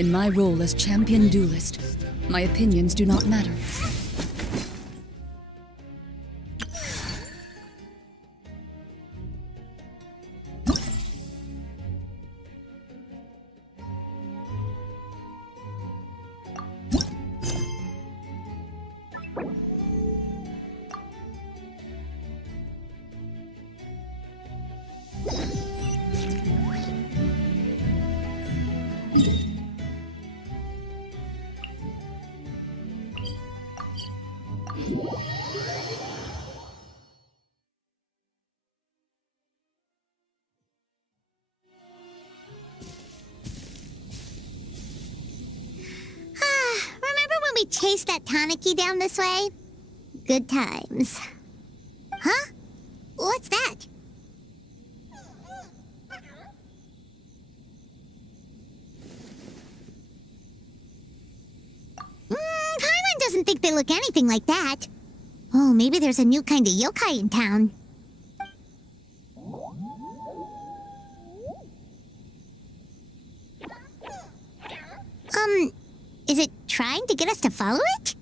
In my role as champion duelist, my opinions do not matter. We chased that Tanuki down this way? Good times. Huh? What's that? Paimon doesn't think they look anything like that. Oh, maybe there's a new kind of yokai in town. Is it trying to get us to follow it?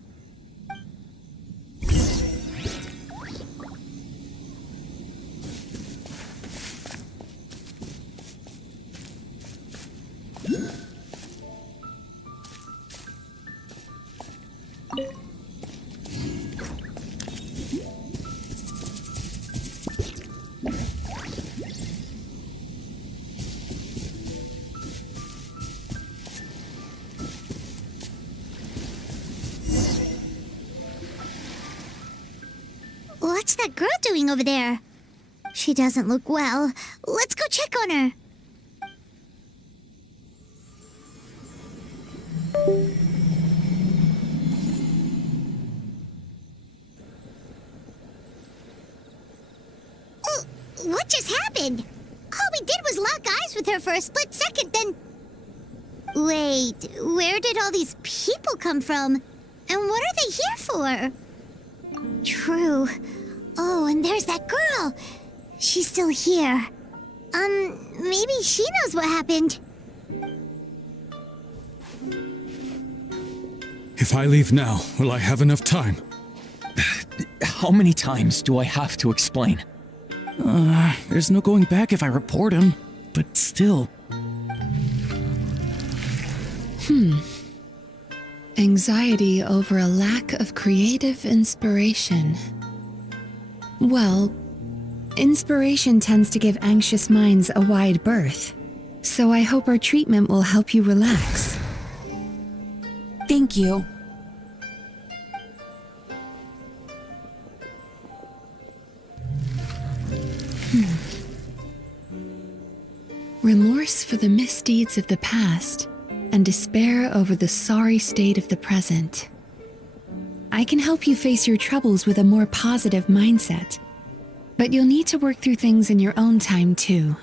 What's that girl doing over there? She doesn't look well. Let's go check on her. What just happened? All we did was lock eyes with her for a split second, then... Wait, where did all these people come from? And what are they here for? True. Oh, and there's that girl. She's still here. Maybe she knows what happened. If I leave now, will I have enough time? How many times do I have to explain? There's no going back if I report him, but still. Anxiety over a lack of creative inspiration. Well, inspiration tends to give anxious minds a wide berth, so I hope our treatment will help you relax. Thank you. Remorse for the misdeeds of the past and despair over the sorry state of the present. I can help you face your troubles with a more positive mindset, but you'll need to work through things in your own time too.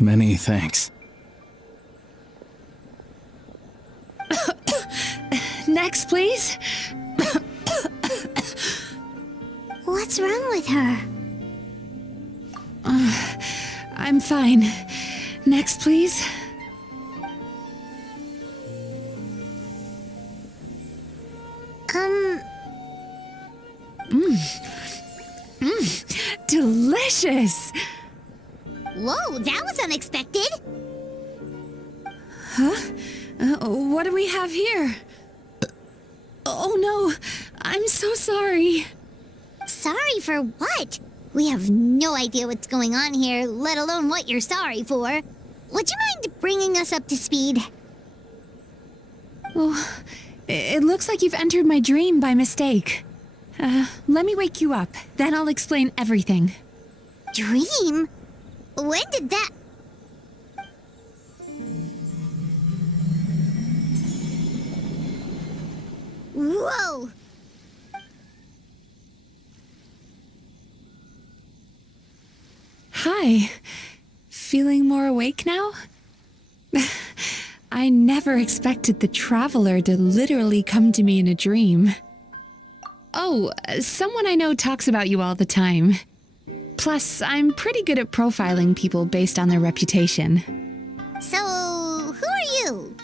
Many thanks. Next, please. What's wrong with her? I'm fine. Next, please. Delicious! Whoa, that was unexpected. Huh? What do we have here? Oh no, I'm so sorry. Sorry for what? We have no idea what's going on here, let alone what you're sorry for. Would you mind bringing us up to speed? Oh, it looks like you've entered my dream by mistake. Let me wake you up, then I'll explain everything. Dream? When did that... Whoa! Hi. Feeling more awake now? I never expected the Traveler to literally come to me in a dream. Oh, someone I know talks about you all the time. Plus, I'm pretty good at profiling people based on their reputation. So, who are you?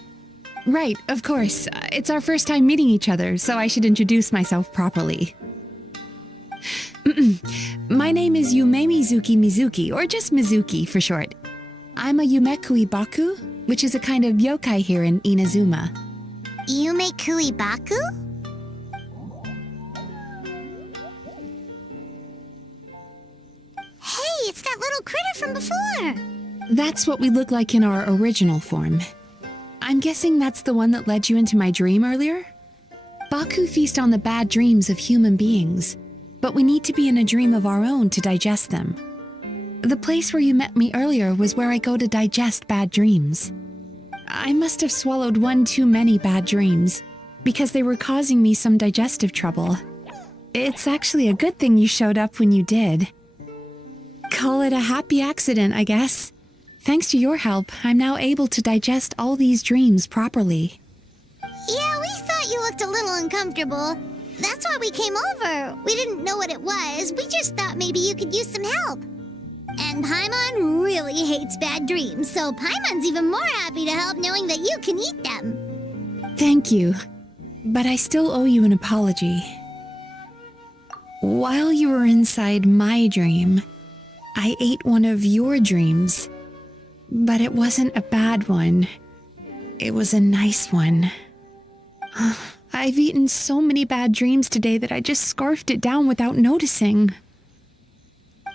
Right, of course. It's our first time meeting each other, so I should introduce myself properly. My name is Yume Mizuki, or just Mizuki for short. I'm a Yumekui Baku, which is a kind of yokai here in Inazuma. Yume Kuibaku? Hey, it's that little critter from before! That's what we look like in our original form. I'm guessing that's the one that led you into my dream earlier? Baku feast on the bad dreams of human beings, but we need to be in a dream of our own to digest them. The place where you met me earlier was where I go to digest bad dreams. I must have swallowed one too many bad dreams, because they were causing me some digestive trouble. It's actually a good thing you showed up when you did. Call it a happy accident, I guess. Thanks to your help, I'm now able to digest all these dreams properly. Yeah, we thought you looked a little uncomfortable. That's why we came over. We didn't know what it was. We just thought maybe you could use some help. And Paimon really hates bad dreams, so Paimon's even more happy to help knowing that you can eat them. Thank you, but I still owe you an apology. While you were inside my dream, I ate one of your dreams, but it wasn't a bad one. It was a nice one. I've eaten so many bad dreams today that I just scarfed it down without noticing.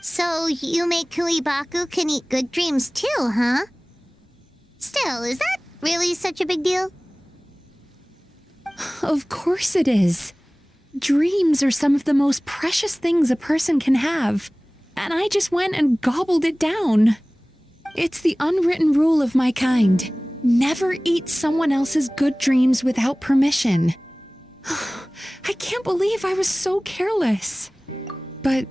So Yume Kuibaku can eat good dreams too, huh? Still, is that really such a big deal? Of course it is. Dreams are some of the most precious things a person can have, and I just went and gobbled it down. It's the unwritten rule of my kind. Never eat someone else's good dreams without permission. I can't believe I was so careless. But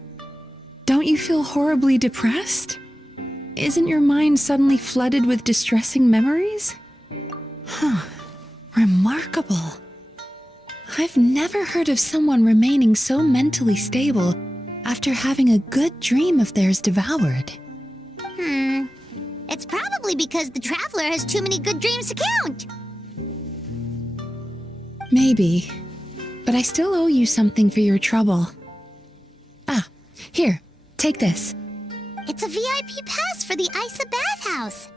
don't you feel horribly depressed? Isn't your mind suddenly flooded with distressing memories? Remarkable. I've never heard of someone remaining so mentally stable after having a good dream of theirs devoured. It's probably because the traveler has too many good dreams to count. Maybe, but I still owe you something for your trouble. Ah, here, take this. It's a VIP pass for the Isa bathhouse.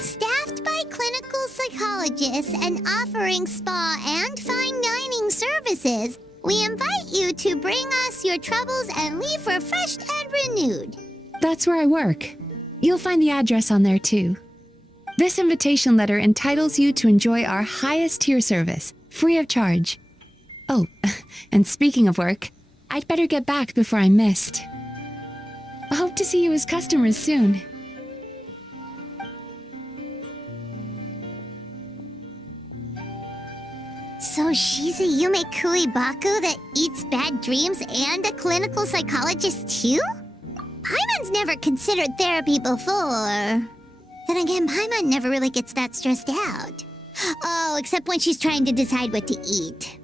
Staffed by clinical psychologists and offering spa and fine dining services, we invite you to bring us your troubles and leave refreshed and renewed. That's where I work. You'll find the address on there too. This invitation letter entitles you to enjoy our highest tier service, free of charge. Oh, and speaking of work, I'd better get back before I'm missed. I hope to see you as customers soon. So she's a Yume Kuibaku that eats bad dreams and a clinical psychologist too? Paimon's never considered therapy before. Then again, Paimon never really gets that stressed out. Oh, except when she's trying to decide what to eat.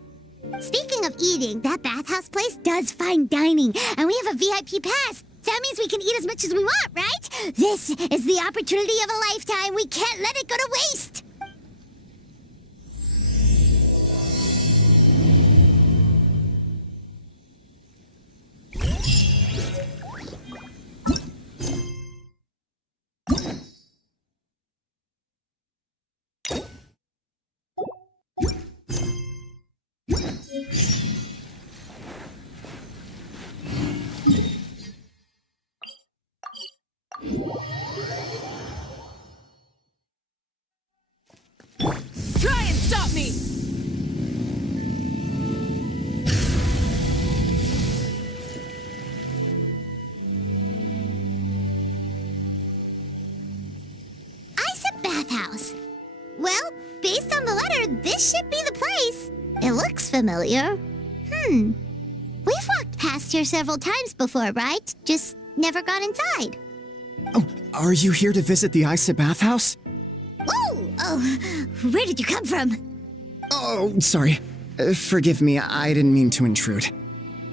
Speaking of eating, that bathhouse place does fine dining, and we have a VIP pass. That means we can eat as much as we want, right? This is the opportunity of a lifetime. We can't let it go to waste. Try and stop me! Isa bathhouse. Well, based on the letter, this should be the place. It looks familiar. We've walked past here several times before, right? Just never got inside. Oh, are you here to visit the Isa bathhouse? Whoa! Oh, where did you come from? Oh, sorry. Forgive me, I didn't mean to intrude.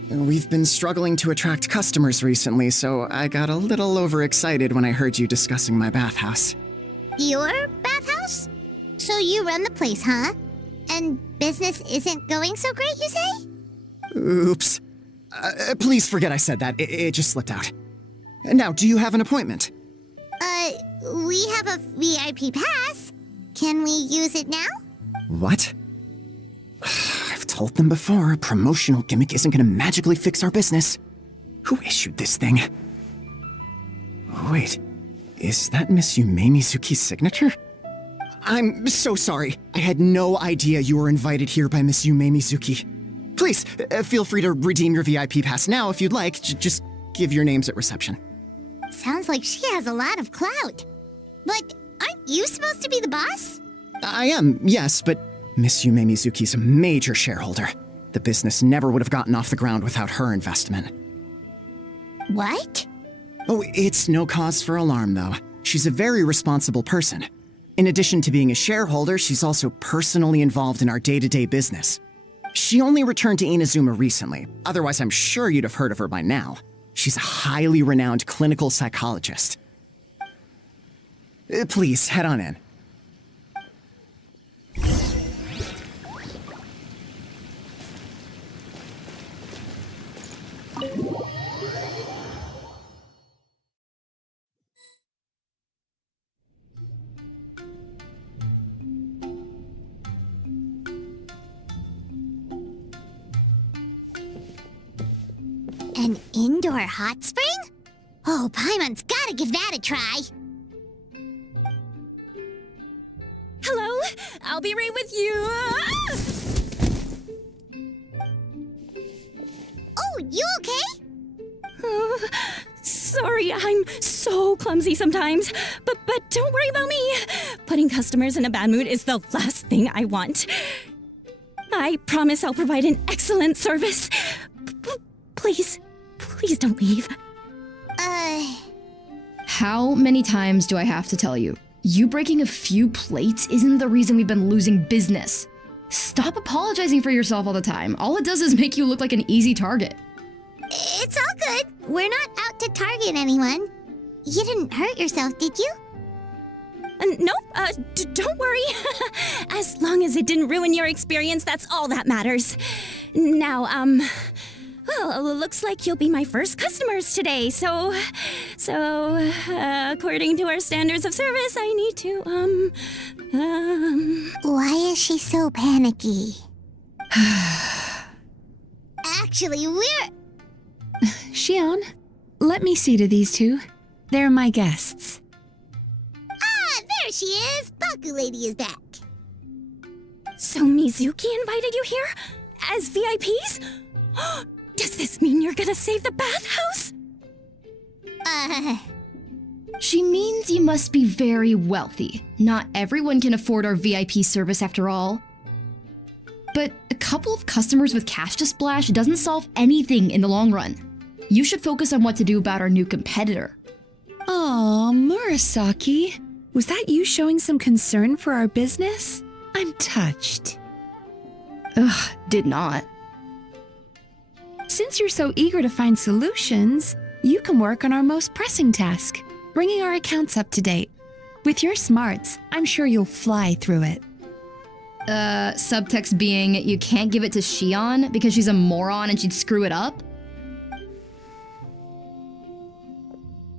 We've been struggling to attract customers recently, so I got a little overexcited when I heard you discussing my bathhouse. Your bathhouse? So you run the place, huh? And business isn't going so great, you say? Oops. Please forget I said that. It just slipped out. Now, do you have an appointment? We have a VIP pass. Can we use it now? What? I've told them before, a promotional gimmick isn't gonna magically fix our business. Who issued this thing? Wait, is that Miss Yume Mizuki's signature? I'm so sorry. I had no idea you were invited here by Miss Yume Mizuki. Please, feel free to redeem your VIP pass now if you'd like. Just give your names at reception. Sounds like she has a lot of clout. But aren't you supposed to be the boss? I am, yes, but Miss Yume Mizuki's a major shareholder. The business never would have gotten off the ground without her investment. What? Oh, it's no cause for alarm, though. She's a very responsible person. In addition to being a shareholder, she's also personally involved in our day-to-day business. She only returned to Inazuma recently. Otherwise, I'm sure you'd have heard of her by now. She's a highly renowned clinical psychologist. Please, head on in. An indoor hot spring? Oh, Paimon's gotta give that a try. Hello? I'll be right with you. Oh, you okay? Sorry, I'm so clumsy sometimes. But don't worry about me. Putting customers in a bad mood is the last thing I want. I promise I'll provide an excellent service. Please don't leave. How many times do I have to tell you? You breaking a few plates isn't the reason we've been losing business. Stop apologizing for yourself all the time. All it does is make you look like an easy target. It's all good. We're not out to target anyone. You didn't hurt yourself, did you? Nope, don't worry. As long as it didn't ruin your experience, that's all that matters. Now, well, looks like you'll be my first customers today, so, according to our standards of service, I need to, Why is she so panicky? Actually, we're... Xion, let me see to these two. They're my guests. Ah, there she is! Baku Lady is back. So Mizuki invited you here? As VIPs? Does this mean you're gonna save the bathhouse? She means you must be very wealthy. Not everyone can afford our VIP service after all. But a couple of customers with cash to splash doesn't solve anything in the long run. You should focus on what to do about our new competitor. Aw, Murasaki. Was that you showing some concern for our business? I'm touched. Ugh, did not. Since you're so eager to find solutions, you can work on our most pressing task, bringing our accounts up to date. With your smarts, I'm sure you'll fly through it. Subtext being you can't give it to Xion because she's a moron and she'd screw it up?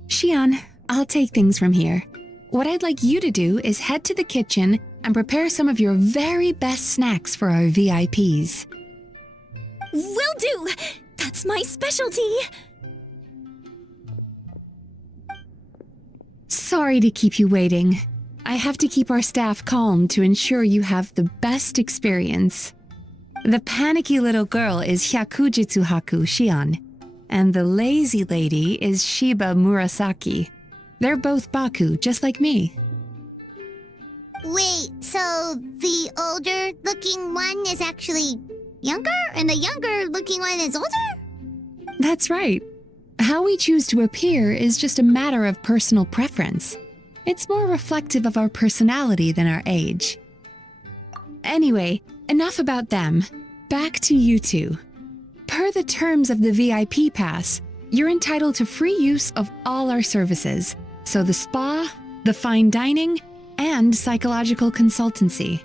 Xion, I'll take things from here. What I'd like you to do is head to the kitchen and prepare some of your very best snacks for our VIPs. Will do! That's my specialty! Sorry to keep you waiting. I have to keep our staff calm to ensure you have the best experience. The panicky little girl is Hyakujitsu Haku Xion, and the lazy lady is Shiba Murasaki. They're both Baku, just like me. Wait, so the older-looking one is actually younger, and the younger-looking one is older? That's right. How we choose to appear is just a matter of personal preference. It's more reflective of our personality than our age. Anyway, enough about them. Back to you two. Per the terms of the VIP pass, you're entitled to free use of all our services. So the spa, the fine dining, and psychological consultancy.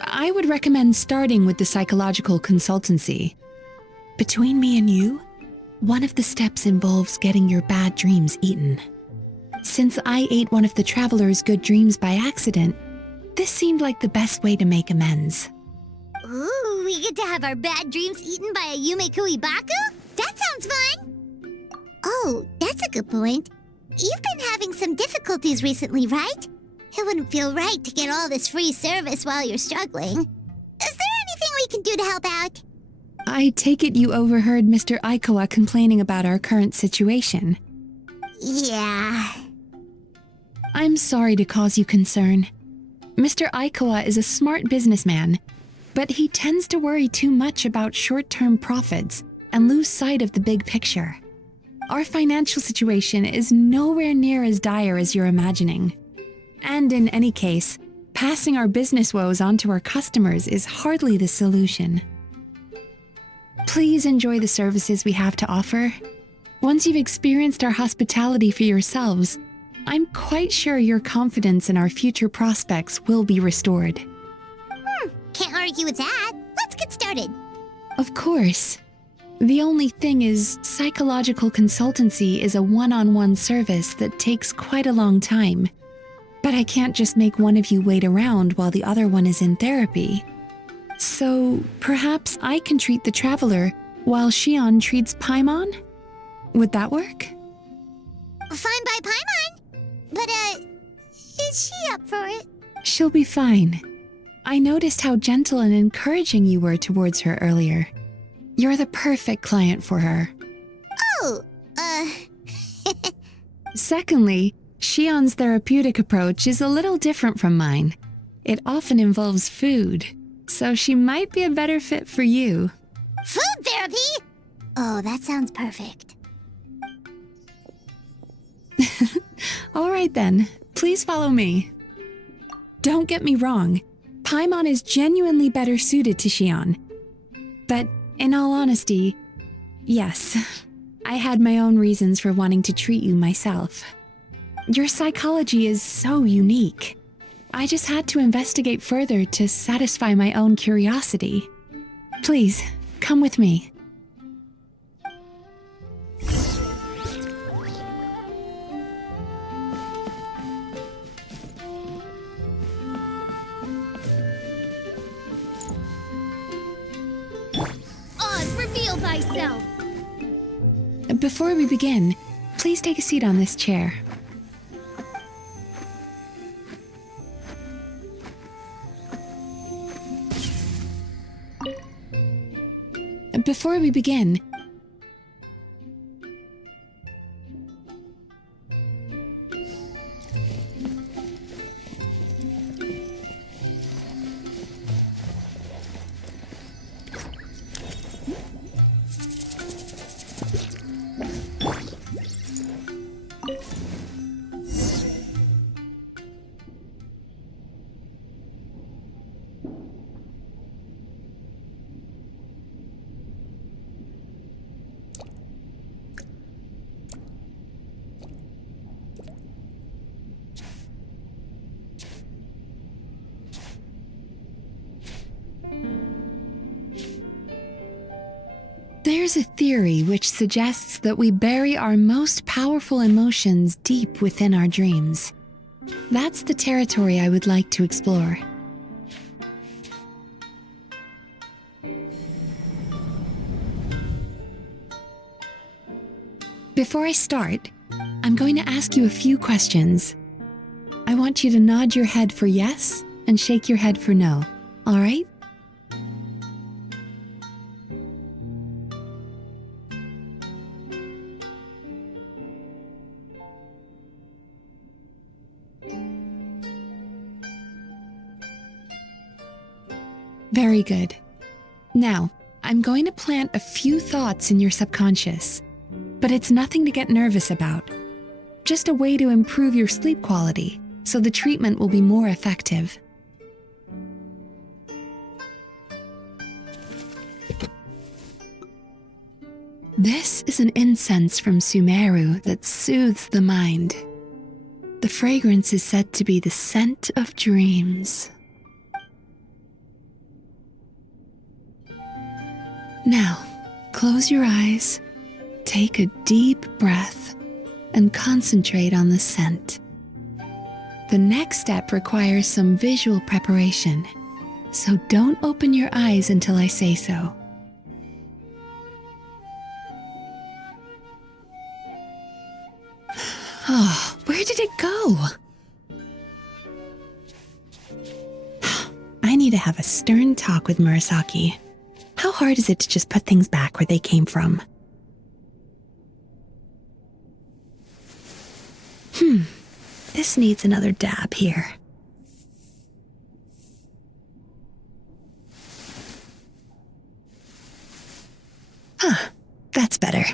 I would recommend starting with the psychological consultancy. Between me and you, one of the steps involves getting your bad dreams eaten. Since I ate one of the traveler's good dreams by accident, this seemed like the best way to make amends. Ooh, we get to have our bad dreams eaten by a Yumekui Baku? That sounds fun! Oh, that's a good point. You've been having some difficulties recently, right? It wouldn't feel right to get all this free service while you're struggling. Is there anything we can do to help out? I take it you overheard Mr. Aikawa complaining about our current situation. Yeah. I'm sorry to cause you concern. Mr. Aikawa is a smart businessman, but he tends to worry too much about short-term profits and lose sight of the big picture. Our financial situation is nowhere near as dire as you're imagining. And in any case, passing our business woes on to our customers is hardly the solution. Please enjoy the services we have to offer. Once you've experienced our hospitality for yourselves, I'm quite sure your confidence in our future prospects will be restored. Can't argue with that. Let's get started. Of course. The only thing is, psychological consultancy is a one-on-one service that takes quite a long time. But I can't just make one of you wait around while the other one is in therapy. So perhaps I can treat the traveler while Shion treats Paimon? Would that work? Fine by Paimon. But, is she up for it? She'll be fine. I noticed how gentle and encouraging you were towards her earlier. You're the perfect client for her. Oh, Secondly, Shion's therapeutic approach is a little different from mine. It often involves food, so she might be a better fit for you. Food therapy? Oh, that sounds perfect. All right then, please follow me. Don't get me wrong, Paimon is genuinely better suited to Shion. But in all honesty, yes, I had my own reasons for wanting to treat you myself. Your psychology is so unique. I just had to investigate further to satisfy my own curiosity. Please, come with me. Oz, reveal thyself! Before we begin, please take a seat on this chair. Before we begin, there's a theory which suggests that we bury our most powerful emotions deep within our dreams. That's the territory I would like to explore. Before I start, I'm going to ask you a few questions. I want you to nod your head for yes and shake your head for no, all right? Very good. Now, I'm going to plant a few thoughts in your subconscious, but it's nothing to get nervous about. Just a way to improve your sleep quality, so the treatment will be more effective. This is an incense from Sumeru that soothes the mind. The fragrance is said to be the scent of dreams. Now, close your eyes, take a deep breath, and concentrate on the scent. The next step requires some visual preparation, so don't open your eyes until I say so. Oh, where did it go? I need to have a stern talk with Murasaki. How hard is it to just put things back where they came from? This needs another dab here. That's better.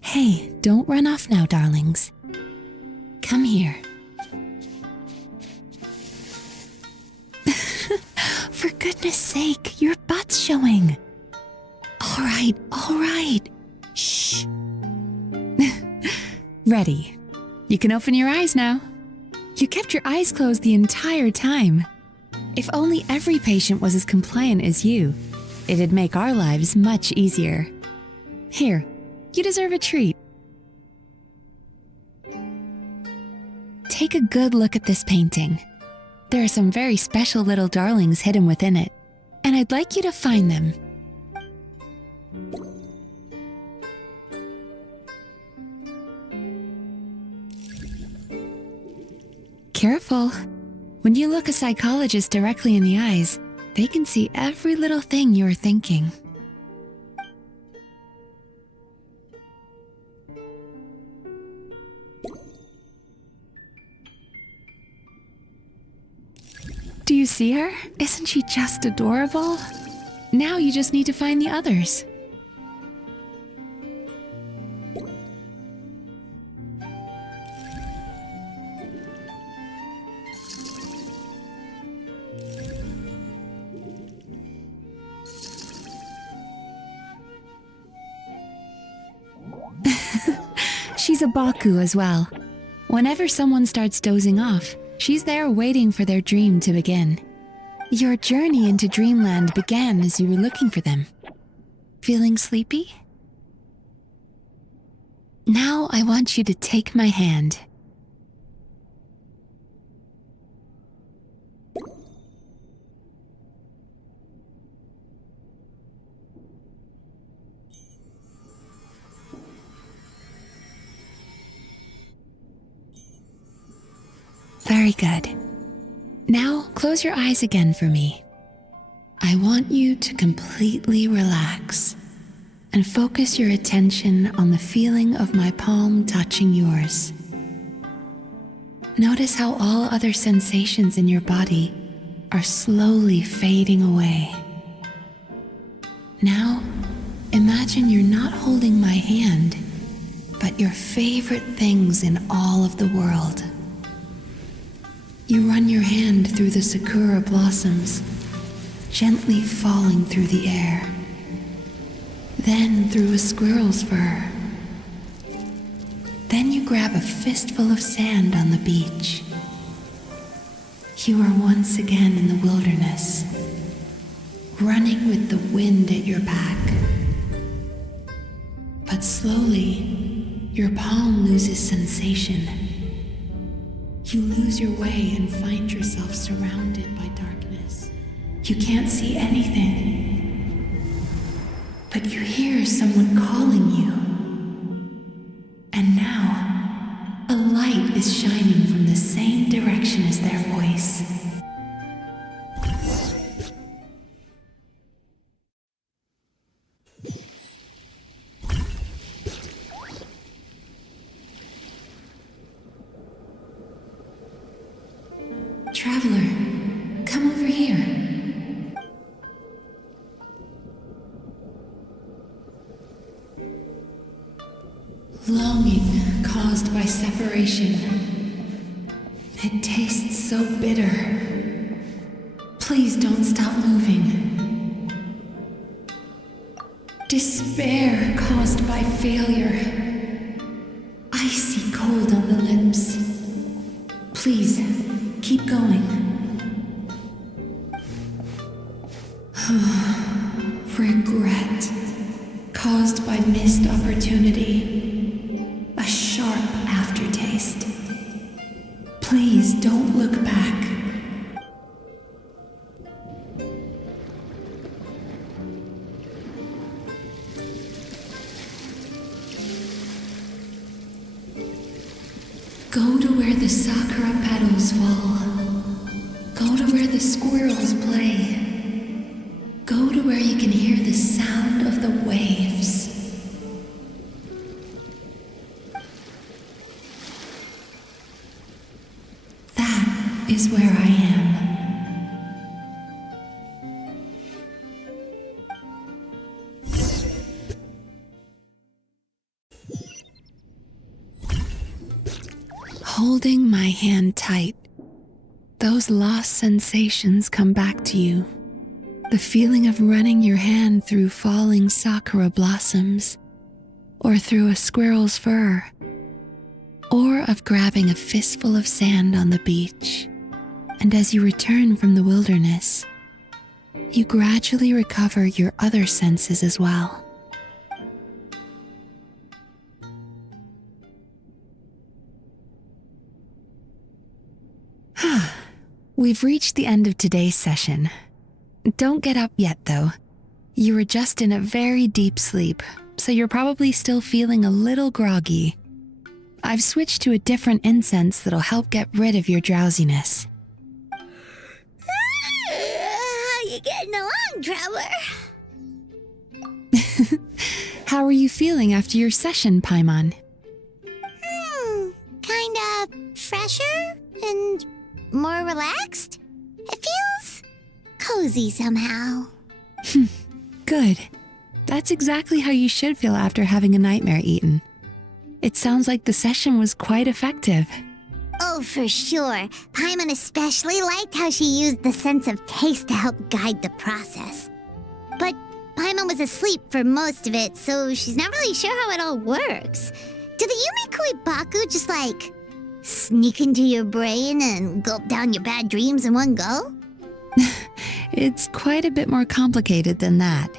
Hey, don't run off now, darlings. Come here. For goodness sake, your butt's showing. All right. Shh. Ready. You can open your eyes now. You kept your eyes closed the entire time. If only every patient was as compliant as you, it'd make our lives much easier. Here, you deserve a treat. Take a good look at this painting. There are some very special little darlings hidden within it, and I'd like you to find them. Careful. When you look a psychologist directly in the eyes, they can see every little thing you're thinking. Do you see her? Isn't she just adorable? Now you just need to find the others. She's a Baku as well. Whenever someone starts dozing off, she's there waiting for their dream to begin. Your journey into dreamland began as you were looking for them. Feeling sleepy? Now I want you to take my hand. Very good. Now close your eyes again for me. I want you to completely relax and focus your attention on the feeling of my palm touching yours. Notice how all other sensations in your body are slowly fading away. Now, imagine you're not holding my hand, but your favorite things in all of the world. You run your hand through the sakura blossoms, gently falling through the air. Then through a squirrel's fur. Then you grab a fistful of sand on the beach. You are once again in the wilderness, running with the wind at your back. But slowly, your palm loses sensation. You lose your way and find yourself surrounded by darkness. You can't see anything, but you hear someone calling you. And now, a light is shining from the same direction as their voice. Traveler, come over here. by separation. It tastes so bitter. Please don't stop moving. Despair caused by failure. Icy cold on the lips. Please, keep going. Regret caused by missed opportunity. A sharp aftertaste. Please don't look back. Go to where the sakura petals fall. Go to where the squirrels play. Go to where you can hear the sound of the waves. That is where I am. Holding my hand tight, those lost sensations come back to you. The feeling of running your hand through falling sakura blossoms, or through a squirrel's fur, or of grabbing a fistful of sand on the beach. And as you return from the wilderness, you gradually recover your other senses as well. We've reached the end of today's session. Don't get up yet, though. You were just in a very deep sleep, so you're probably still feeling a little groggy. I've switched to a different incense that'll help get rid of your drowsiness. How you getting along, Traveler? How are you feeling after your session, Paimon? Kinda fresher and more relaxed? It feels cozy somehow. Good. That's exactly how you should feel after having a nightmare eaten. It sounds like the session was quite effective. Oh, for sure. Paimon especially liked how she used the sense of taste to help guide the process. But Paimon was asleep for most of it, so she's not really sure how it all works. Do the Yumikui Baku just sneak into your brain and gulp down your bad dreams in one go? It's quite a bit more complicated than that.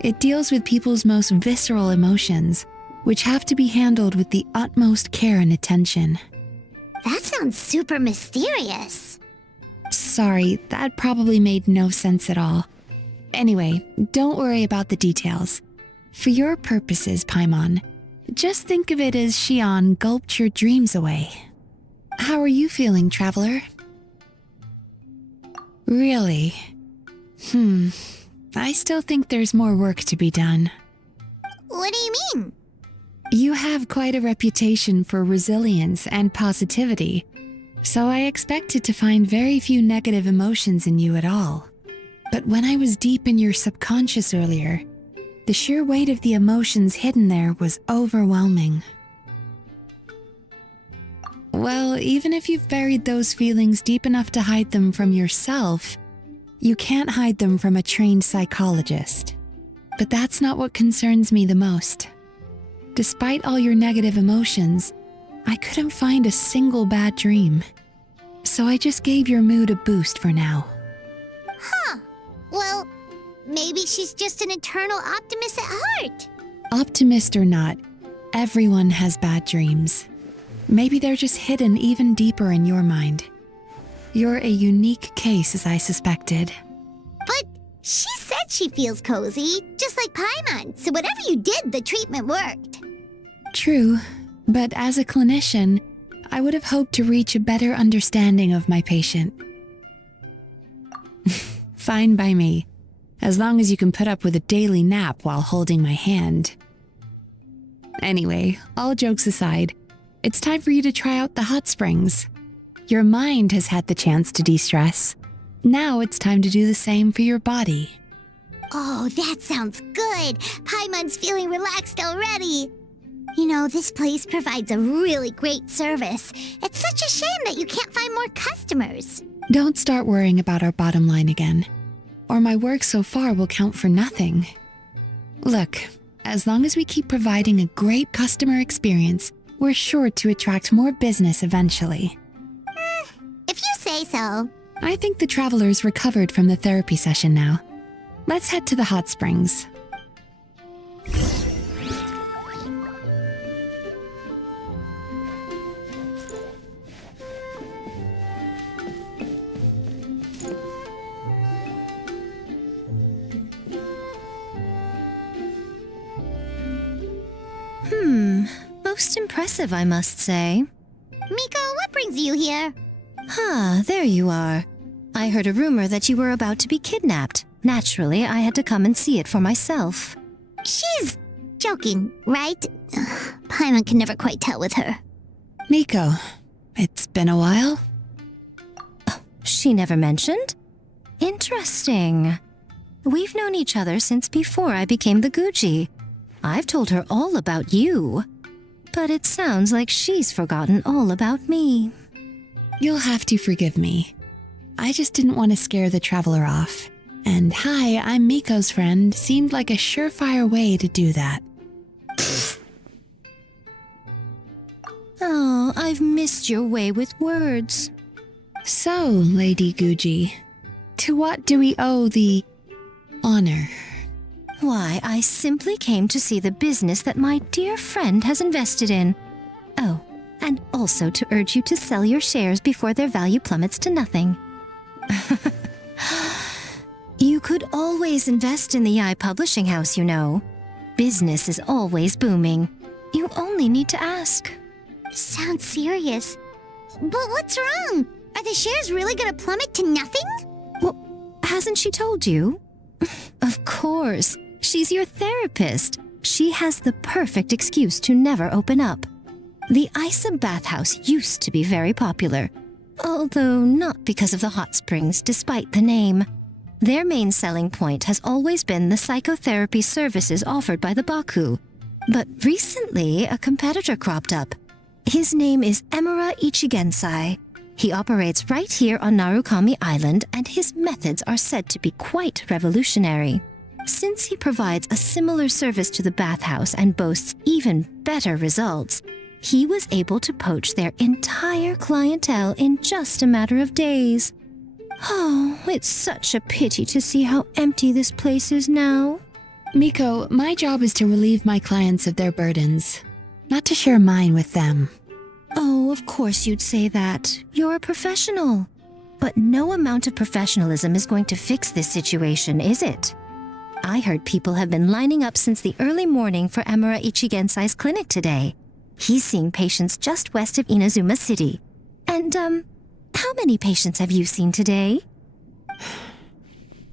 It deals with people's most visceral emotions, which have to be handled with the utmost care and attention. That sounds super mysterious. Sorry, that probably made no sense at all. Anyway, don't worry about the details. For your purposes, Paimon, just think of it as Xion gulped your dreams away. How are you feeling, Traveler? Really? I still think there's more work to be done. What do you mean? You have quite a reputation for resilience and positivity, so I expected to find very few negative emotions in you at all. But when I was deep in your subconscious earlier, the sheer weight of the emotions hidden there was overwhelming. Well, even if you've buried those feelings deep enough to hide them from yourself, you can't hide them from a trained psychologist. But that's not what concerns me the most. Despite all your negative emotions, I couldn't find a single bad dream. So I just gave your mood a boost for now. Huh. Well, maybe she's just an eternal optimist at heart. Optimist or not, everyone has bad dreams. Maybe they're just hidden even deeper in your mind. You're a unique case, as I suspected. But she said she feels cozy, just like Paimon, so whatever you did, the treatment worked. True, but as a clinician, I would have hoped to reach a better understanding of my patient. Fine by me, as long as you can put up with a daily nap while holding my hand. Anyway, all jokes aside, it's time for you to try out the hot springs. Your mind has had the chance to de-stress. Now it's time to do the same for your body. Oh, that sounds good. Paimon's feeling relaxed already. You know, this place provides a really great service. It's such a shame that you can't find more customers. Don't start worrying about our bottom line again, or my work so far will count for nothing. Look, as long as we keep providing a great customer experience, we're sure to attract more business eventually. If you say so. I think the travelers recovered from the therapy session now. Let's head to the hot springs. Most impressive, I must say. Miko, what brings you here? There you are. I heard a rumor that you were about to be kidnapped. Naturally, I had to come and see it for myself. She's joking, right? Paimon can never quite tell with her. Miko, it's been a while. She never mentioned? Interesting. We've known each other since before I became the Guji. I've told her all about you. But it sounds like she's forgotten all about me. You'll have to forgive me. I just didn't want to scare the traveler off. And hi, I'm Miko's friend seemed like a surefire way to do that. Oh, I've missed your way with words. So, Lady Guji, to what do we owe the honor? Why, I simply came to see the business that my dear friend has invested in. Oh, and also to urge you to sell your shares before their value plummets to nothing. You could always invest in the publishing house, you know. Business is always booming. You only need to ask. Sounds serious. But what's wrong? Are the shares really gonna plummet to nothing? Well, hasn't she told you? Of course. She's your therapist. She has the perfect excuse to never open up. The Isa bathhouse used to be very popular, although not because of the hot springs, despite the name. Their main selling point has always been the psychotherapy services offered by the Baku. But recently, a competitor cropped up. His name is Emura Ichigensai. He operates right here on Narukami Island, and his methods are said to be quite revolutionary. Since he provides a similar service to the bathhouse and boasts even better results, he was able to poach their entire clientele in just a matter of days. Oh, it's such a pity to see how empty this place is now. Miko, my job is to relieve my clients of their burdens, not to share mine with them. Oh, of course you'd say that. You're a professional. But no amount of professionalism is going to fix this situation, is it? I heard people have been lining up since the early morning for Emura Ichigensai's clinic today. He's seeing patients just west of Inazuma City. And, how many patients have you seen today?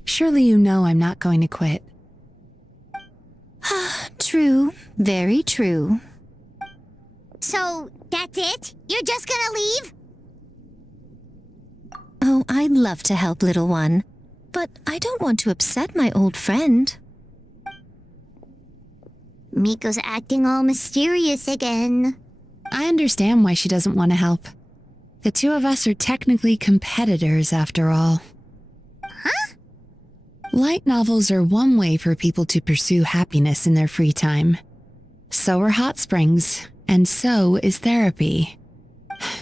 Surely you know I'm not going to quit. True. Very true. So, that's it? You're just gonna leave? Oh, I'd love to help, little one. But I don't want to upset my old friend. Miko's acting all mysterious again. I understand why she doesn't want to help. The two of us are technically competitors, after all. Huh? Light novels are one way for people to pursue happiness in their free time. So are hot springs, and so is therapy.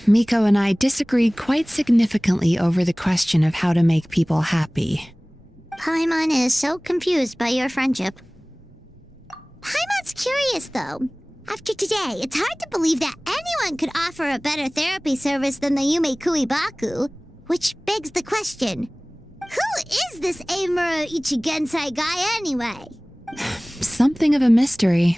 Miko and I disagreed quite significantly over the question of how to make people happy. Paimon is so confused by your friendship. Paimon's curious, though. After today, it's hard to believe that anyone could offer a better therapy service than the Yume Kui Baku, which begs the question, who is this Emura Ichigensai guy anyway? Something of a mystery.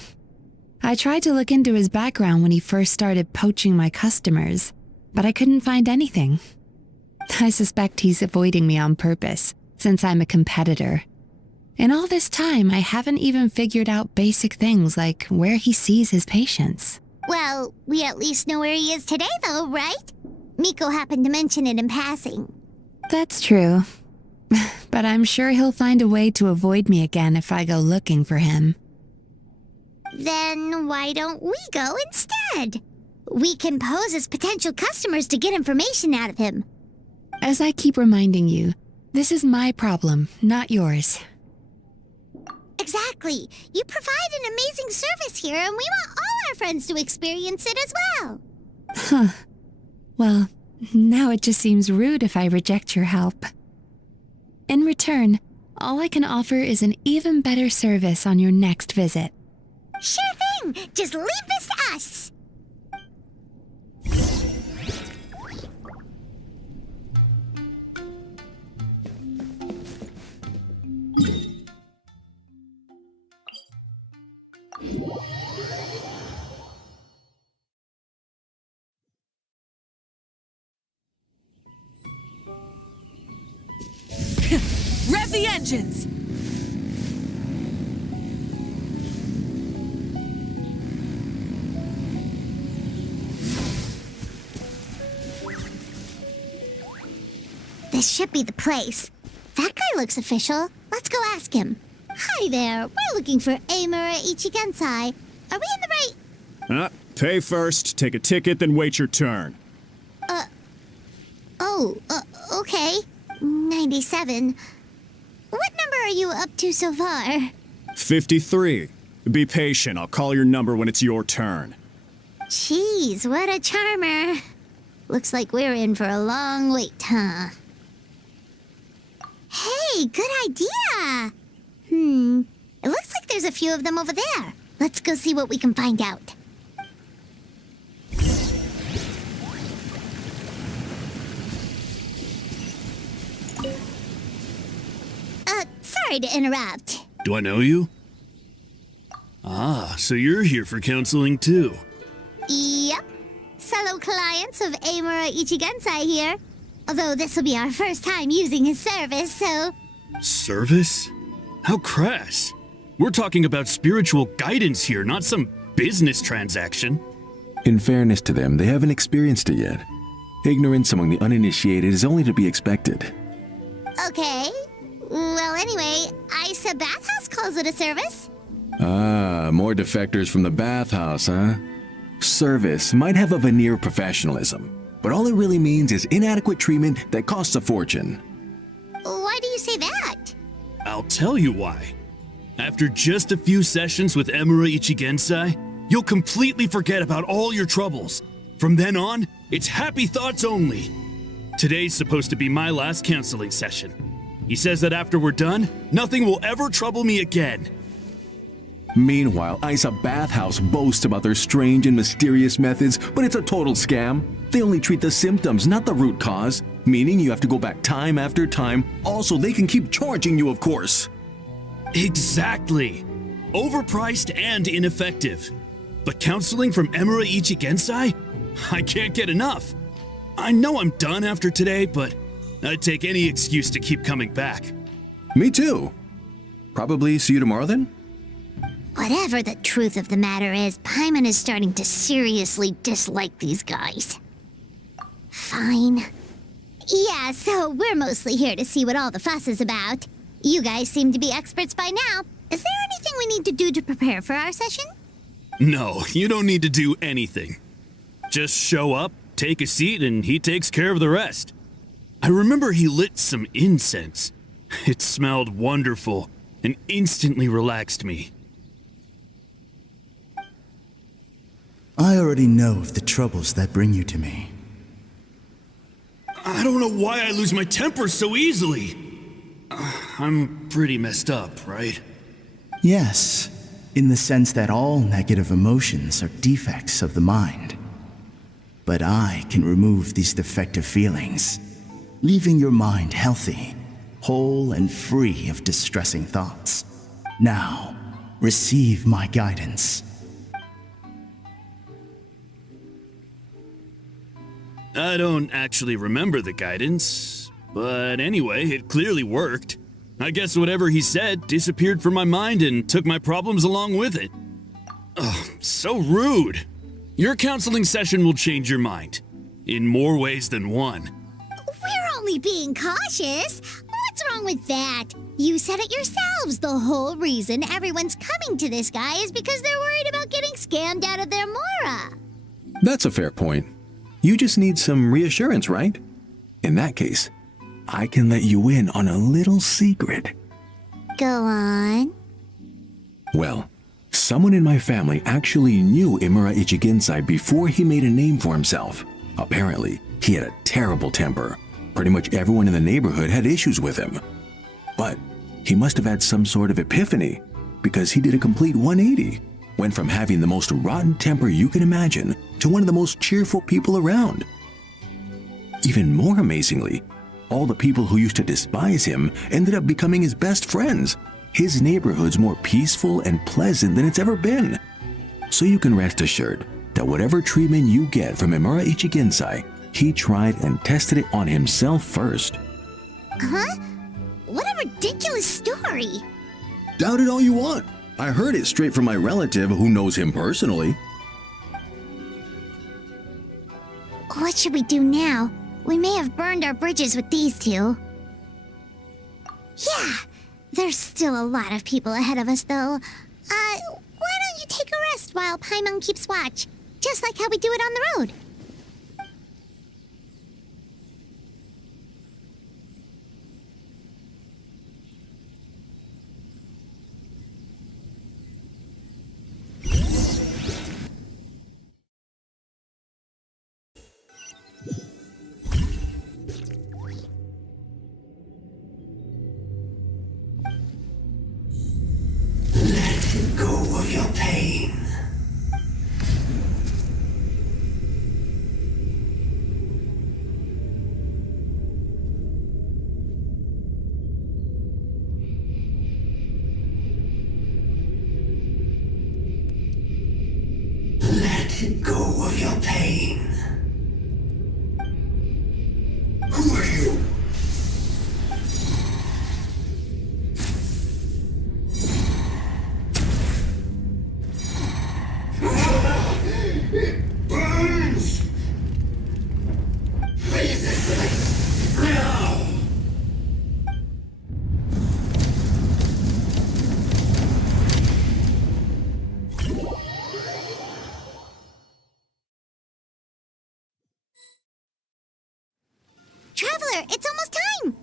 I tried to look into his background when he first started poaching my customers, but I couldn't find anything. I suspect he's avoiding me on purpose, since I'm a competitor. In all this time, I haven't even figured out basic things like where he sees his patients. Well, we at least know where he is today, though, right? Miko happened to mention it in passing. That's true. But I'm sure he'll find a way to avoid me again if I go looking for him. Then why don't we go instead? We can pose as potential customers to get information out of him. As I keep reminding you, this is my problem, not yours. Exactly. You provide an amazing service here, and we want all our friends to experience it as well. Huh. Well, now it just seems rude if I reject your help. In return, all I can offer is an even better service on your next visit. Sure thing. Just leave this to us. Rev the engines! This should be the place. That guy looks official. Let's go ask him. Hi there. We're looking for Amura Ichigensai. Are we in the right... Pay first, take a ticket, then wait your turn. Okay. 97. What number are you up to so far? 53. Be patient, I'll call your number when it's your turn. Jeez, what a charmer. Looks like we're in for a long wait, huh? Hey, good idea! It looks like there's a few of them over there. Let's go see what we can find out. Sorry to interrupt. Do I know you? Ah, so you're here for counseling too. Yep. Fellow clients of Amura Ichigensai here. Although this will be our first time using his service, so... Service? How crass. We're talking about spiritual guidance here, not some business transaction. In fairness to them, they haven't experienced it yet. Ignorance among the uninitiated is only to be expected. Okay. Well, anyway, Isa Bathhouse calls it a service. Ah, more defectors from the bathhouse, huh? Service might have a veneer of professionalism, but all it really means is inadequate treatment that costs a fortune. Why do you say that? I'll tell you why. After just a few sessions with Amura Ichigensai, you'll completely forget about all your troubles. From then on, it's happy thoughts only. Today's supposed to be my last counseling session. He says that after we're done, nothing will ever trouble me again. Meanwhile, Isa Bathhouse boasts about their strange and mysterious methods, but it's a total scam. They only treat the symptoms, not the root cause, meaning you have to go back time after time. Also, they can keep charging you, of course. Exactly. Overpriced and ineffective. But counseling from Amura Ichigensai? I can't get enough. I know I'm done after today, but I'd take any excuse to keep coming back. Me too. Probably see you tomorrow then? Whatever the truth of the matter is, Paimon is starting to seriously dislike these guys. Fine. Yeah, so we're mostly here to see what all the fuss is about. You guys seem to be experts by now. Is there anything we need to do to prepare for our session? No, you don't need to do anything. Just show up, take a seat, and he takes care of the rest. I remember he lit some incense. It smelled wonderful and instantly relaxed me. I already know of the troubles that bring you to me. I don't know why I lose my temper so easily. I'm pretty messed up, right? Yes, in the sense that all negative emotions are defects of the mind. But I can remove these defective feelings, leaving your mind healthy, whole and free of distressing thoughts. Now, receive my guidance. I don't actually remember the guidance, but anyway, it clearly worked. I guess whatever he said disappeared from my mind and took my problems along with it. Ugh, so rude. Your counseling session will change your mind, in more ways than one. We're only being cautious. What's What's wrong with that? You said it yourselves. The whole reason everyone's coming to this guy is because they're worried about getting scammed out of their Mora. That's a fair point. You just need some reassurance, right? In that case, I can let you in on a little secret. Go on. Well, someone in my family actually knew Imura Ichigensai before he made a name for himself. Apparently, he had a terrible temper. Pretty much everyone in the neighborhood had issues with him. But he must have had some sort of epiphany, because he did a complete 180. Went from having the most rotten temper you can imagine to one of the most cheerful people around. Even more amazingly, all the people who used to despise him ended up becoming his best friends. His neighborhood's more peaceful and pleasant than it's ever been. So you can rest assured that whatever treatment you get from Imura Ichigensai, he tried and tested it on himself first. Huh? What a ridiculous story. Doubt it all you want. I heard it straight from my relative who knows him personally. What should we do now? We may have burned our bridges with these two. Yeah, there's still a lot of people ahead of us, though. Why don't you take a rest while Paimon keeps watch? Just like how we do it on the road. Let go of your pain. Let go of your pain. Who are you? It burns! Face it now! Traveler, it's almost time!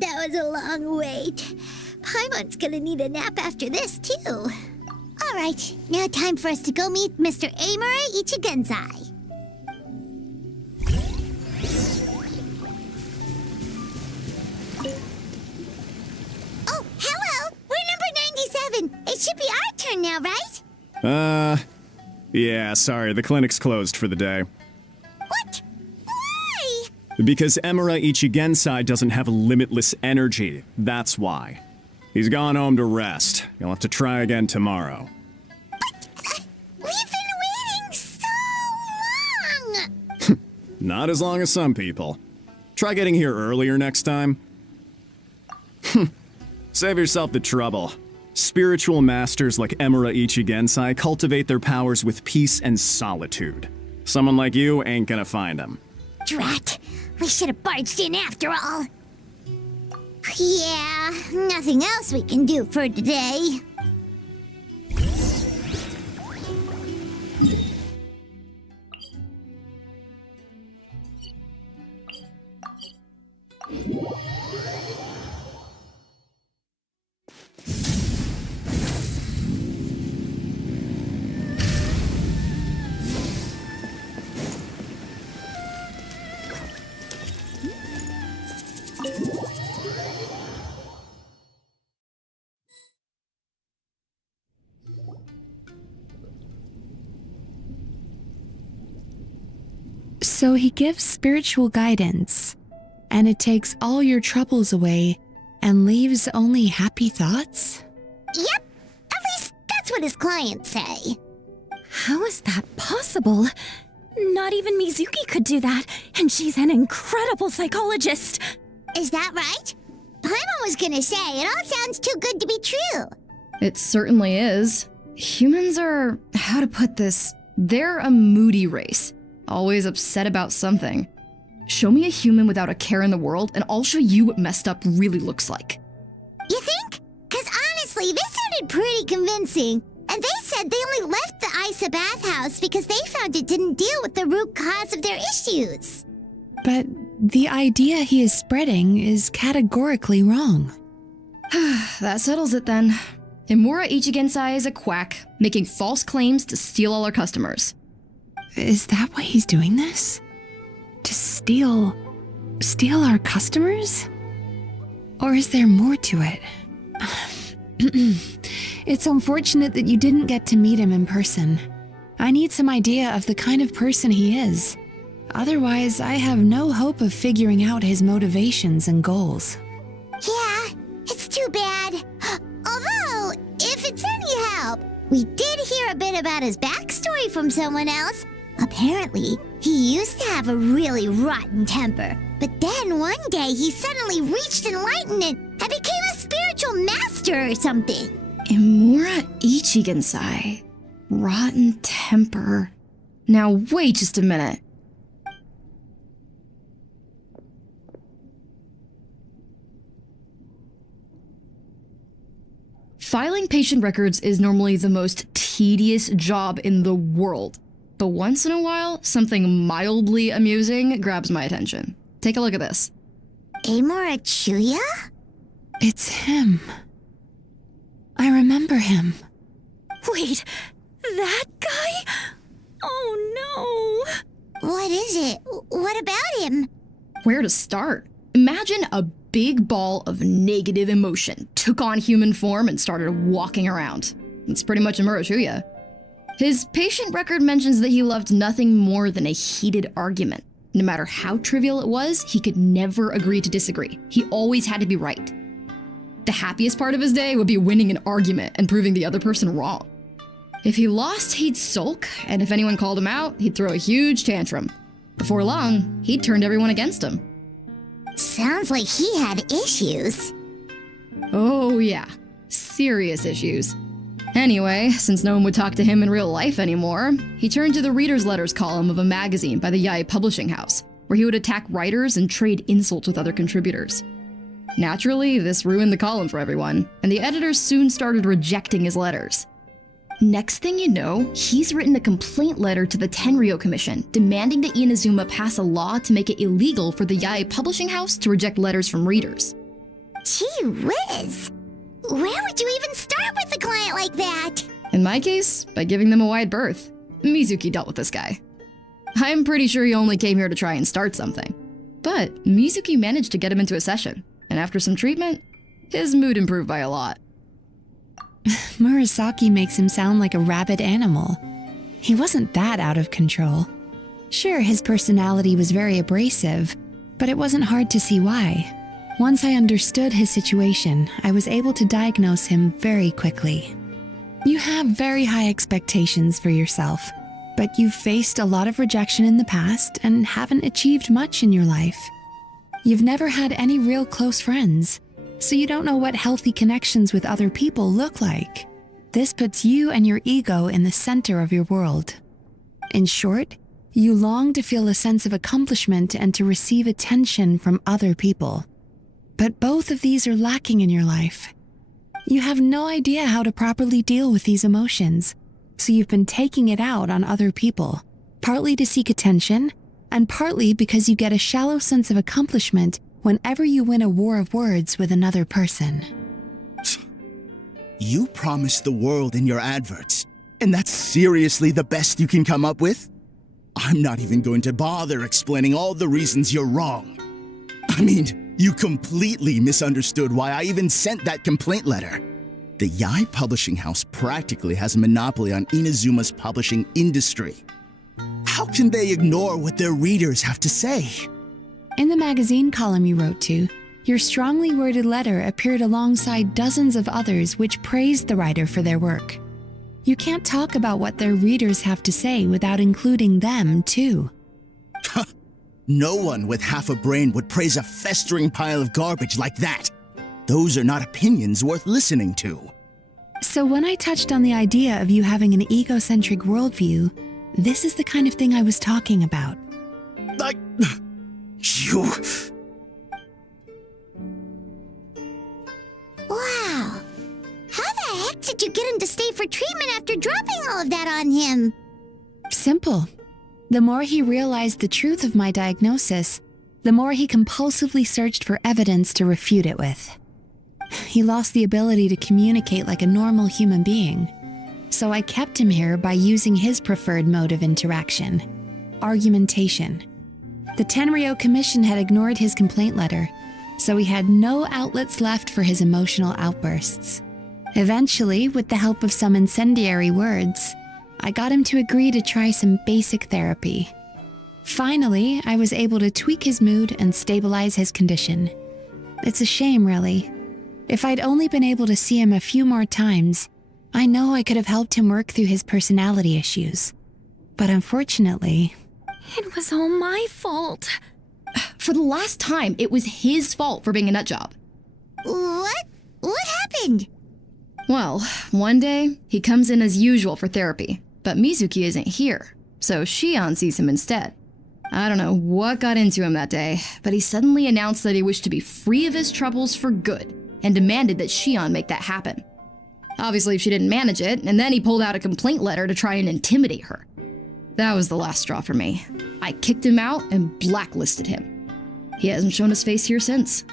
That was a long wait. Paimon's gonna need a nap after this, too. All right, now time for us to go meet Mr. Imura Ichigensai. Oh, hello! We're number 97. It should be our turn now, right? Yeah, sorry, the clinic's closed for the day. What? Why? Because Imura Ichigensai doesn't have limitless energy, that's why. He's gone home to rest. You'll have to try again tomorrow. But we've been waiting so long! Not as long as some people. Try getting here earlier next time. Save yourself the trouble. Spiritual masters like Imura Ichigensai cultivate their powers with peace and solitude. Someone like you ain't gonna find them. Drat! We should have barged in after all. Yeah, nothing else we can do for today. So he gives spiritual guidance, and it takes all your troubles away and leaves only happy thoughts? Yep, at least that's what his clients say. How is that possible? Not even Mizuki could do that, and she's an incredible psychologist. Is that right? Paimon was gonna say, it all sounds too good to be true. It certainly is. Humans are, how to put this, They're a moody race, always upset about something. Show me a human without a care in the world, and I'll show you what messed up really looks like. You think? Because honestly, this sounded pretty convincing. And they said they only left the Isa bathhouse because they found it didn't deal with the root cause of their issues. But the idea he is spreading is categorically wrong. That settles it then. Imura Ichigensai is a quack, making false claims to steal all our customers. Is that why he's doing this? To steal our customers? Or is there more to it? It's unfortunate that you didn't get to meet him in person. I need some idea of the kind of person he is. Otherwise, I have no hope of figuring out his motivations and goals. Yeah, it's too bad. Although, if it's any help, we did hear a bit about his backstory from someone else. Apparently, he used to have a really rotten temper. But then one day he suddenly reached enlightenment and became a spiritual master or something. Imura Ichigensai. Rotten temper. Now wait just a minute. Filing patient records is normally the most tedious job in the world. But once in a while, something mildly amusing grabs my attention. Take a look at this. Amora Chuya? It's him. I remember him. Wait, that guy? Oh no! What is it? What about him? Where to start? Imagine a big ball of negative emotion took on human form and started walking around. It's pretty much Imura Chuya. His patient record mentions that he loved nothing more than a heated argument. No matter how trivial it was, he could never agree to disagree. He always had to be right. The happiest part of his day would be winning an argument and proving the other person wrong. If he lost, he'd sulk, and if anyone called him out, he'd throw a huge tantrum. Before long, he'd turned everyone against him. Sounds like he had issues. Oh yeah, serious issues. Anyway, since no one would talk to him in real life anymore, he turned to the reader's letters column of a magazine by the Yae Publishing House, where he would attack writers and trade insults with other contributors. Naturally, this ruined the column for everyone, and the editors soon started rejecting his letters. Next thing you know, he's written a complaint letter to the Tenryo Commission, demanding that Inazuma pass a law to make it illegal for the Yae Publishing House to reject letters from readers. Gee whiz! Where would you even start with a client like that? In my case, by giving them a wide berth. Mizuki dealt with this guy. I'm pretty sure he only came here to try and start something. But Mizuki managed to get him into a session, and after some treatment, his mood improved by a lot. Murasaki makes him sound like a rabid animal. He wasn't that out of control. Sure, his personality was very abrasive, but it wasn't hard to see why. Once I understood his situation, I was able to diagnose him very quickly. You have very high expectations for yourself, but you've faced a lot of rejection in the past and haven't achieved much in your life. You've never had any real close friends, so you don't know what healthy connections with other people look like. This puts you and your ego in the center of your world. In short, you long to feel a sense of accomplishment and to receive attention from other people. But both of these are lacking in your life. You have no idea how to properly deal with these emotions, so you've been taking it out on other people, partly to seek attention, and partly because you get a shallow sense of accomplishment whenever you win a war of words with another person. You promised the world in your adverts, and that's seriously the best you can come up with? I'm not even going to bother explaining all the reasons you're wrong. I mean, you completely misunderstood why I even sent that complaint letter. The Yae Publishing House practically has a monopoly on Inazuma's publishing industry. How can they ignore what their readers have to say? In the magazine column you wrote to, your strongly worded letter appeared alongside dozens of others which praised the writer for their work. You can't talk about what their readers have to say without including them, too. No one with half a brain would praise a festering pile of garbage like that. Those are not opinions worth listening to. So when I touched on the idea of you having an egocentric worldview, This is the kind of thing I was talking about. You... Wow. How the heck did you get him to stay for treatment after dropping all of that on him? Simple. The more he realized the truth of my diagnosis, the more he compulsively searched for evidence to refute it with. He lost the ability to communicate like a normal human being. So I kept him here by using his preferred mode of interaction, argumentation. The Tenryo Commission had ignored his complaint letter, so he had no outlets left for his emotional outbursts. Eventually, with the help of some incendiary words, I got him to agree to try some basic therapy. Finally, I was able to tweak his mood and stabilize his condition. It's a shame, really. If I'd only been able to see him a few more times, I know I could have helped him work through his personality issues. But unfortunately... It was all my fault. For the last time, it was his fault for being a nutjob. What? What happened? Well, one day, he comes in as usual for therapy, but Mizuki isn't here, so Shion sees him instead. I don't know what got into him that day, but he suddenly announced that he wished to be free of his troubles for good, and demanded that Shion make that happen. Obviously, she didn't manage it, and then he pulled out a complaint letter to try and intimidate her. That was the last straw for me. I kicked him out and blacklisted him. He hasn't shown his face here since.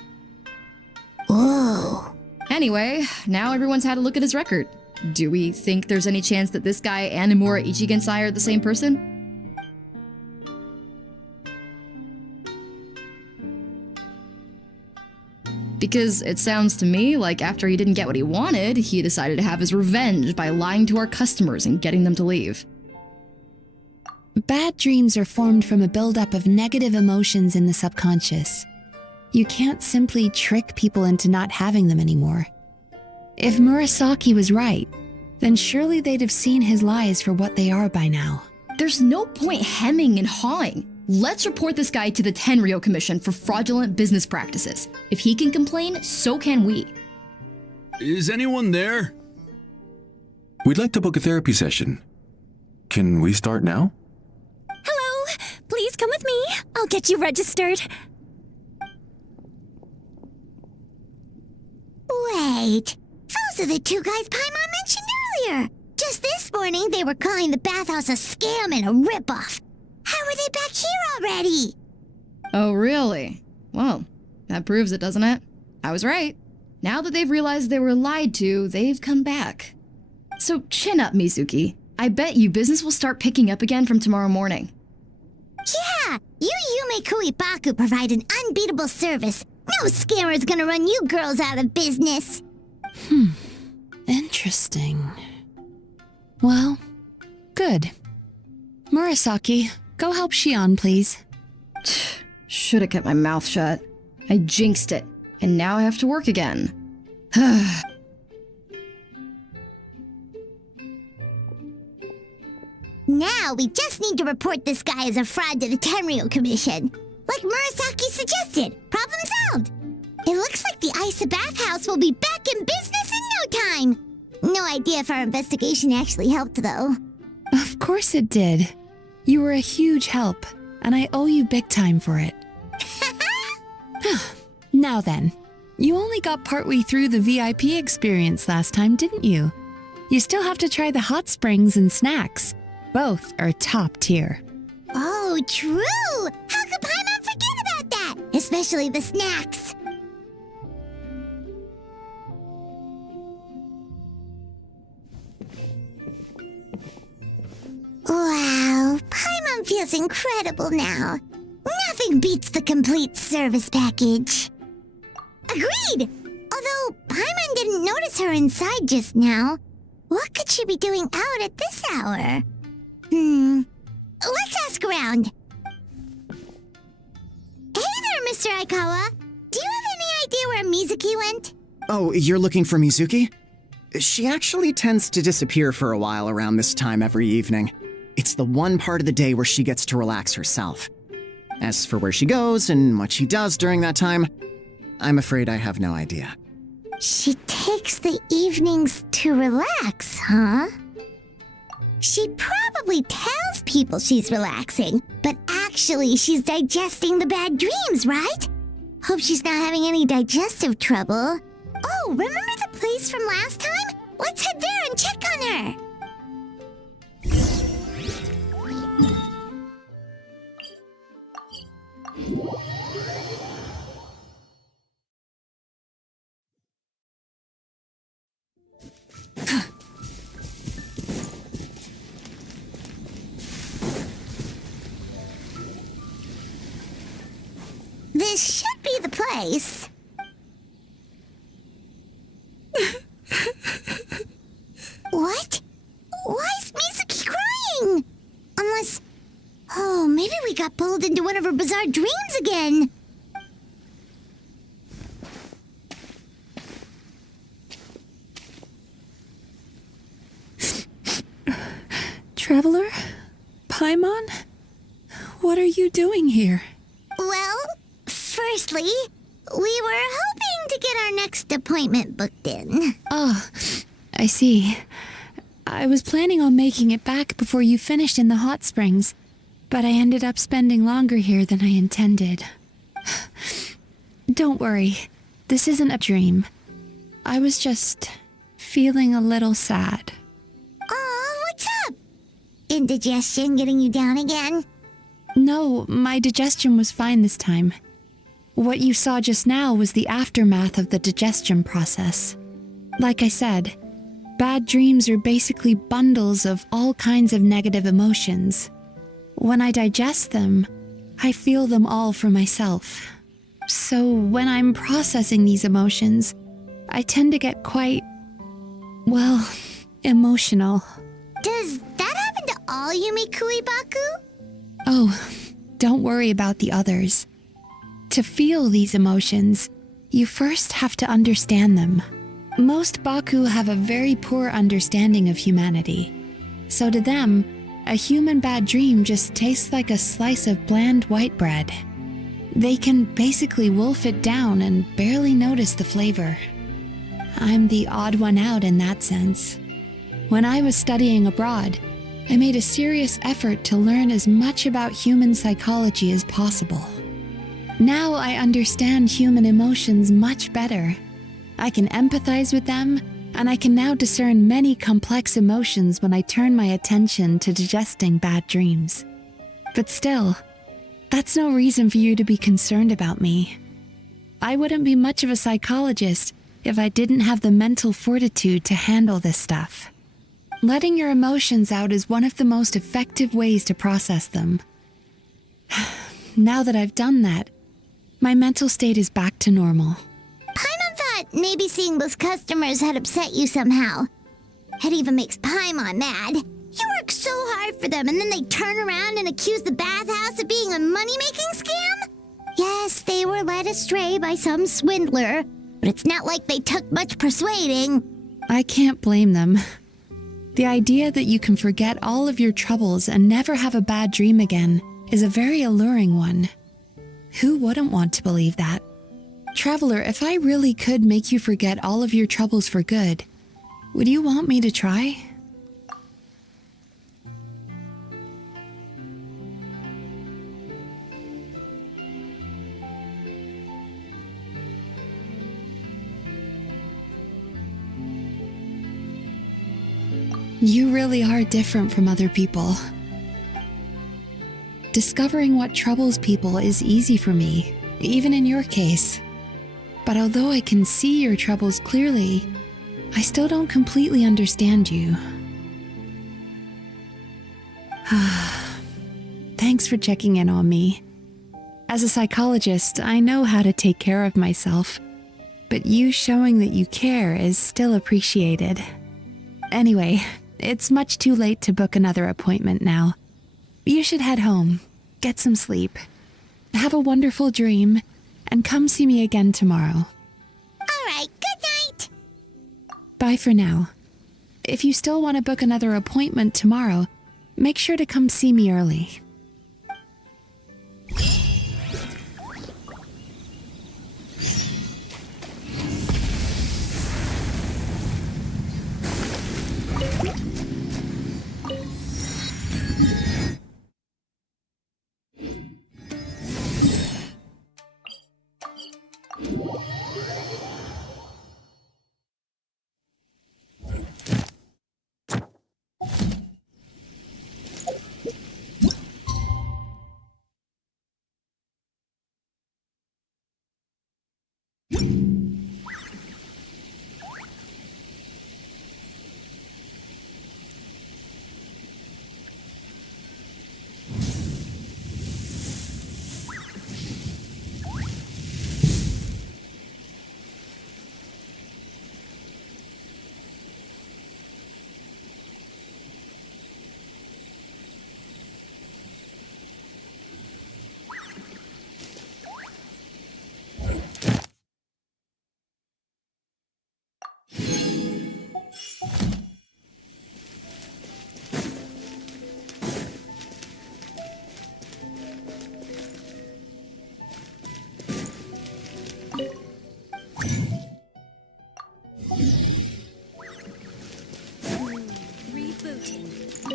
Whoa. Anyway, now everyone's had a look at his record. Do we think there's any chance that this guy and Nomura Ichigensai are the same person? Because it sounds to me like after he didn't get what he wanted, he decided to have his revenge by lying to our customers and getting them to leave. Bad dreams are formed from a buildup of negative emotions in the subconscious. You can't simply trick people into not having them anymore. If Murasaki was right, then surely they'd have seen his lies for what they are by now. There's no point hemming and hawing. Let's report this guy to the Tenryo Commission for fraudulent business practices. If he can complain, so can we. Is anyone there? We'd like to book a therapy session. Can we start now? Hello, please come with me. I'll get you registered. Wait, those are the two guys Paimon mentioned earlier. Just this morning, they were calling the bathhouse a scam and a ripoff. How are they back here already? Oh, really? Well, that proves it, doesn't it? I was right. Now that they've realized they were lied to, they've come back. So chin up, Mizuki. I bet you business will start picking up again from tomorrow morning. Yeah, you Yume Kuibaku provide an unbeatable service. No scammer's gonna run you girls out of business. Interesting. Well, good. Murasaki, go help Shion, please. Should have kept my mouth shut. I jinxed it, and now I have to work again. Now we just need to report this guy as a fraud to the Tenryo Commission. Like Murasaki suggested. Problem solved. It looks like the Isa bathhouse will be back in business in no time. No idea if our investigation actually helped, though. Of course it did. You were a huge help, and I owe you big time for it. Now then, you only got partway through the VIP experience last time, didn't you? You still have to try the hot springs and snacks. Both are top tier. Oh, true! How could Paimon forget about that? Especially the snacks. Wow, Paimon feels incredible now. Nothing beats the complete service package. Agreed! Although Paimon didn't notice her inside just now. What could she be doing out at this hour? Let's ask around. Hey there, Mr. Aikawa. Do you have any idea where Mizuki went? Oh, you're looking for Mizuki? She actually tends to disappear for a while around this time every evening. It's the one part of the day where she gets to relax herself. As for where she goes and what she does during that time, I'm afraid I have no idea. She takes the evenings to relax, huh? She probably tells people she's relaxing, but actually she's digesting the bad dreams, right? Hope she's not having any digestive trouble. Oh, remember the place from last time? Let's head there and check on her. This should be the place. What? Why is Mizuki crying? Unless... Oh, maybe we got pulled into one of her bizarre dreams again. Traveler? Paimon? What are you doing here? Well, firstly, we were hoping to get our next appointment booked in. Oh, I see. I was planning on making it back before you finished in the hot springs, but I ended up spending longer here than I intended. Don't worry, this isn't a dream. I was just feeling a little sad. Oh, what's up? Indigestion getting you down again? No, my digestion was fine this time. What you saw just now was the aftermath of the digestion process. Like I said, bad dreams are basically bundles of all kinds of negative emotions. When I digest them, I feel them all for myself. So when I'm processing these emotions, I tend to get quite, well, emotional. Does that happen to all Yumikui Baku? Oh, don't worry about the others. To feel these emotions, you first have to understand them. Most Baku have a very poor understanding of humanity. So to them, a human bad dream just tastes like a slice of bland white bread. They can basically wolf it down and barely notice the flavor. I'm the odd one out in that sense. When I was studying abroad, I made a serious effort to learn as much about human psychology as possible. Now I understand human emotions much better. I can empathize with them, and I can now discern many complex emotions when I turn my attention to digesting bad dreams. But still, that's no reason for you to be concerned about me. I wouldn't be much of a psychologist if I didn't have the mental fortitude to handle this stuff. Letting your emotions out is one of the most effective ways to process them. Now that I've done that, my mental state is back to normal. Paimon thought maybe seeing those customers had upset you somehow. It even makes Paimon mad. You work so hard for them and then they turn around and accuse the bathhouse of being a money-making scam? Yes, they were led astray by some swindler, but it's not like they took much persuading. I can't blame them. The idea that you can forget all of your troubles and never have a bad dream again is a very alluring one. Who wouldn't want to believe that? Traveler, if I really could make you forget all of your troubles for good, would you want me to try? You really are different from other people. Discovering what troubles people is easy for me, even in your case. But although I can see your troubles clearly, I still don't completely understand you. Thanks for checking in on me. As a psychologist, I know how to take care of myself, but you showing that you care is still appreciated. Anyway, it's much too late to book another appointment now. You should head home, get some sleep, have a wonderful dream, and come see me again tomorrow. All right, good night. Bye for now. If you still want to book another appointment tomorrow, make sure to come see me early.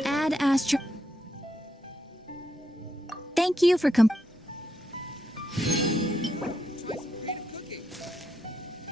Add Astro. Thank you for